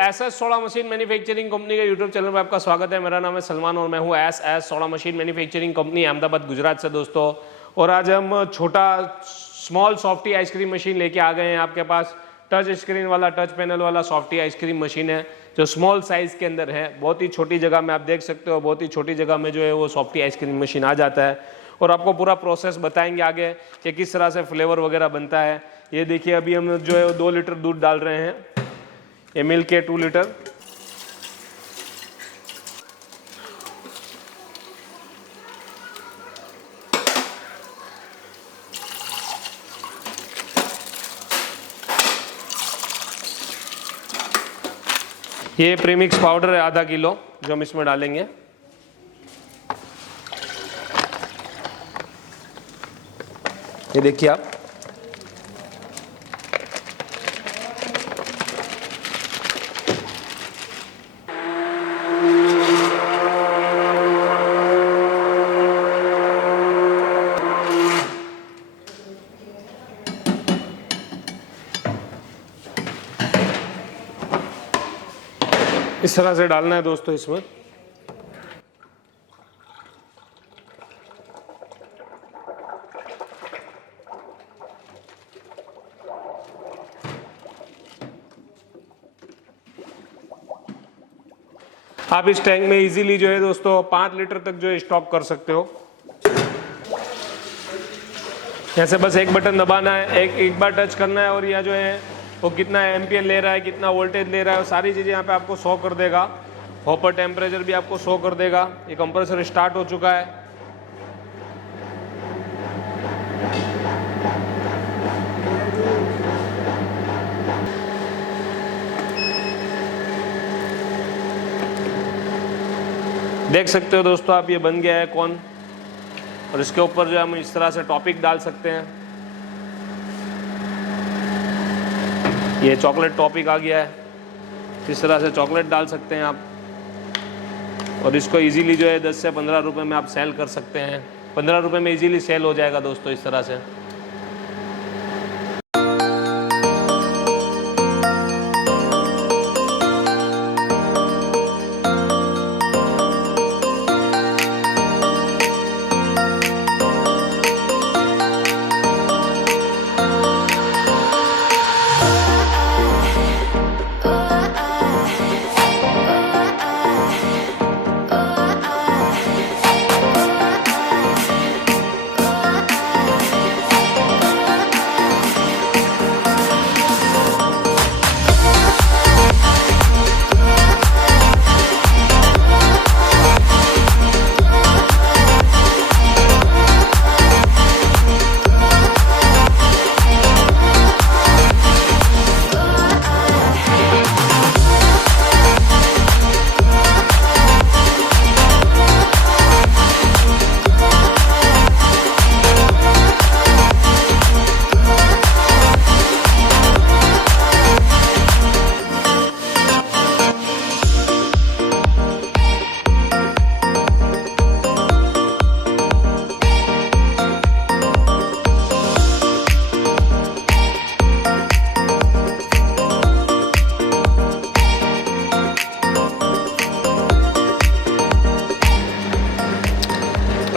SS soda machine manufacturing company के YouTube channel पर आपका स्वागत है। मेरा नाम है सलमान और मैं हूं SS soda machine manufacturing company Ahmedabad Gujarat से दोस्तों। और आज हम छोटा स्मॉल सॉफ्टी आइसक्रीम मशीन लेके आ गए हैं आपके पास। टच स्क्रीन वाला, टच पैनल वाला सॉफ्टी आइसक्रीम मशीन है जो स्मॉल साइज के अंदर है। बहुत ही छोटी जगह में आप देख सकते हो, बहुत ही छोटी जगह में जो है वो सॉफ्टी आइसक्रीम मशीन आ जाता है। और आपको पूरा प्रोसेस बताएंगे आगे कि किस तरह से फ्लेवर वगैरह बनता है। ये देखिए, अभी हम जो है 2 लीटर दूध डाल रहे हैं, ये मिल्क के 2 लीटर। ये प्रीमिक्स पाउडर है आधा किलो जो हम इसमें डालेंगे। ये देखिए आप, इस तरह से डालना है दोस्तों इसमें। आप इस टैंक में इजीली जो है दोस्तों 5 लीटर तक जो है स्टॉक कर सकते हो। ऐसे बस एक बटन दबाना है, एक बार टच करना है और यह जो है वो कितना एम्पियर ले रहा है, कितना वोल्टेज ले रहा है, वो सारी चीज़ें यहाँ पे आपको शो कर देगा। हॉपर टेम्परेचर भी आपको शो कर देगा। ये कंप्रेसर स्टार्ट हो चुका है। देख सकते हो दोस्तों आप, ये बन गया है कौन। और इसके ऊपर जो हम इस तरह से टॉपिक डाल सकते हैं। ये चॉकलेट टॉपिक आ गया है, इस तरह से चॉकलेट डाल सकते हैं आप। और इसको इजीली जो है 10 से 15 रुपए में आप सेल कर सकते हैं। 15 रुपए में इजीली सेल हो जाएगा दोस्तों इस तरह से।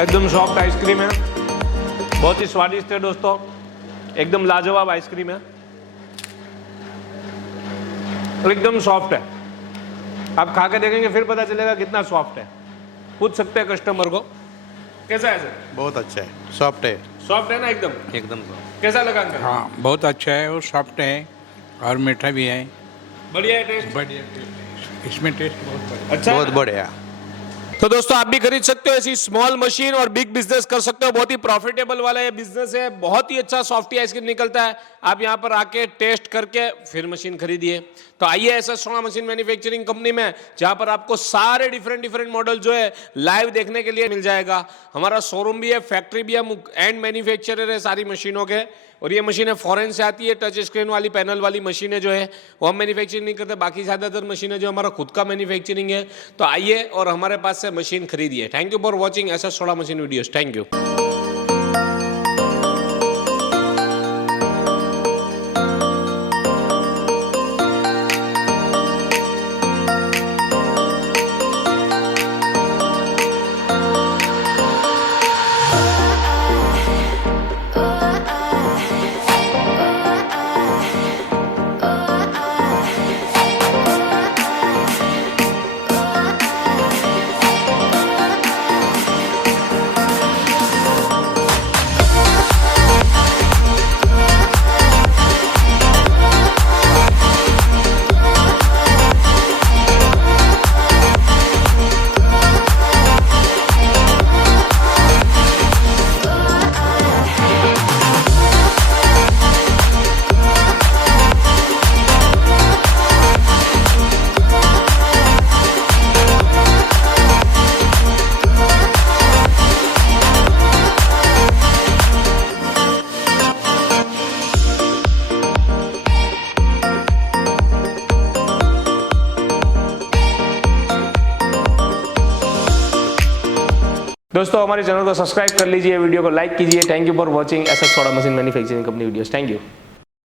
एकदम सॉफ्ट आइसक्रीम है, बहुत ही स्वादिष्ट है दोस्तों, एकदम लाजवाब आइसक्रीम है और एकदम सॉफ्ट है। आप खा के देखेंगे फिर पता चलेगा कितना सॉफ्ट है। पूछ सकते हैं कस्टमर को कैसा है सर? बहुत अच्छा है, सॉफ्ट है। सॉफ्ट है ना एकदम सॉफ्ट। कैसा लगा अंकल? हाँ, बहुत अच्छा है और सॉफ्ट है और मीठा भी है। बढ़िया है टेस्ट? बढ़िया टेस्ट, इसमें टेस्ट बहुत बढ़िया। अच्छा, बहुत बढ़िया। तो दोस्तों आप भी खरीद सकते हो ऐसी स्मॉल मशीन और बिग बिजनेस कर सकते हो। बहुत ही प्रॉफिटेबल वाला ये बिजनेस है। बहुत ही अच्छा सॉफ्टी आइसक्रीम निकलता है। आप यहाँ पर आके टेस्ट करके फिर मशीन खरीदिए। तो आइए ऐसा सोना मशीन मैन्युफैक्चरिंग कंपनी में, जहां पर आपको सारे डिफरेंट मॉडल जो है लाइव देखने के लिए मिल जाएगा। हमारा शोरूम भी है, फैक्ट्री भी है, एंड मैन्युफैक्चरर है सारी मशीनों के। और ये मशीनें फॉरेन से आती है। टच स्क्रीन वाली, पैनल वाली मशीनें जो है वो हम मैन्युफैक्चरिंग नहीं करते। बाकी ज़्यादातर मशीनें जो हमारा खुद का मैन्युफैक्चरिंग है। तो आइए और हमारे पास से मशीन खरीदिए। थैंक यू फॉर वॉचिंग ऐसा soda machine videos. Thank you. दोस्तों हमारे चैनल को सब्सक्राइब कर लीजिए, वीडियो को लाइक कीजिए। Thank you for watching SS soda machine manufacturing company videos. Thank you.